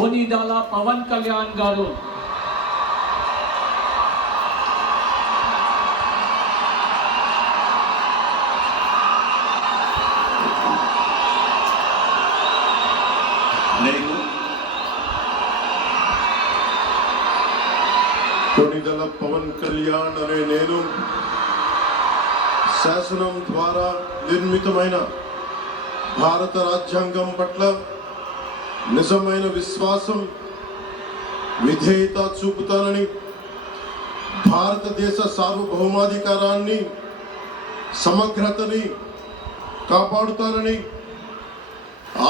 కొనిదెల పవన్ కళ్యాణ్ గారు కొనిదెల పవన్ కళ్యాణ్ అనే నేను శాసనం ద్వారా నిర్మితమైన భారత రాజ్యాంగం పట్ల నిజమైన విశ్వాసం విధేయత చూపుతానని, భారతదేశ సార్వభౌమాధికారాన్ని సమగ్రతని కాపాడుతానని,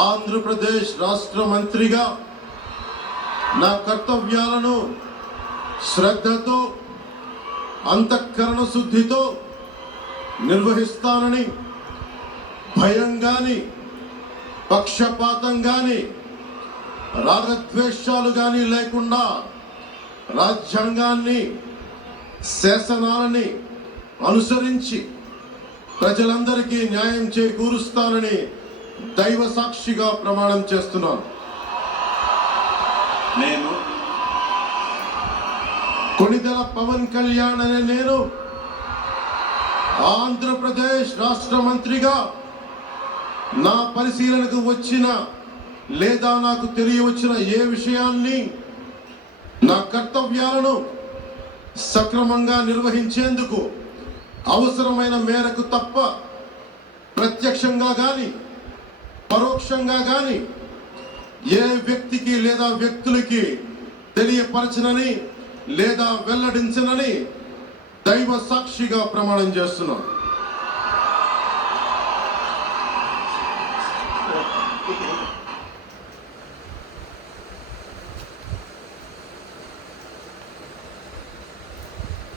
ఆంధ్రప్రదేశ్ రాష్ట్ర మంత్రిగా నా కర్తవ్యాలను శ్రద్ధతో అంతఃకరణ శుద్ధితో నిర్వహిస్తానని, భయం గాని పక్షపాతం గాని రాగద్వేషాలు గాని లేకుండా రాజ్యాంగాన్ని శాసనాలని అనుసరించి ప్రజలందరికీ న్యాయం చేకూరుస్తానని దైవ సాక్షిగా ప్రమాణం చేస్తున్నాను. నేను కొనిదెల పవన్ కళ్యాణ్ అనే నేను ఆంధ్రప్రదేశ్ రాష్ట్ర మంత్రిగా నా పరిశీలనకు వచ్చిన లేదా నాకు తెలియవచ్చిన ఏ విషయాన్ని నా కర్తవ్యాలను సక్రమంగా నిర్వహించేందుకు అవసరమైన మేరకు తప్ప ప్రత్యక్షంగా గాని పరోక్షంగా గాని ఏ వ్యక్తికి లేదా వ్యక్తులకి తెలియపరచనని లేదా వెల్లడించనని దైవ సాక్షిగా ప్రమాణం చేస్తున్నాను.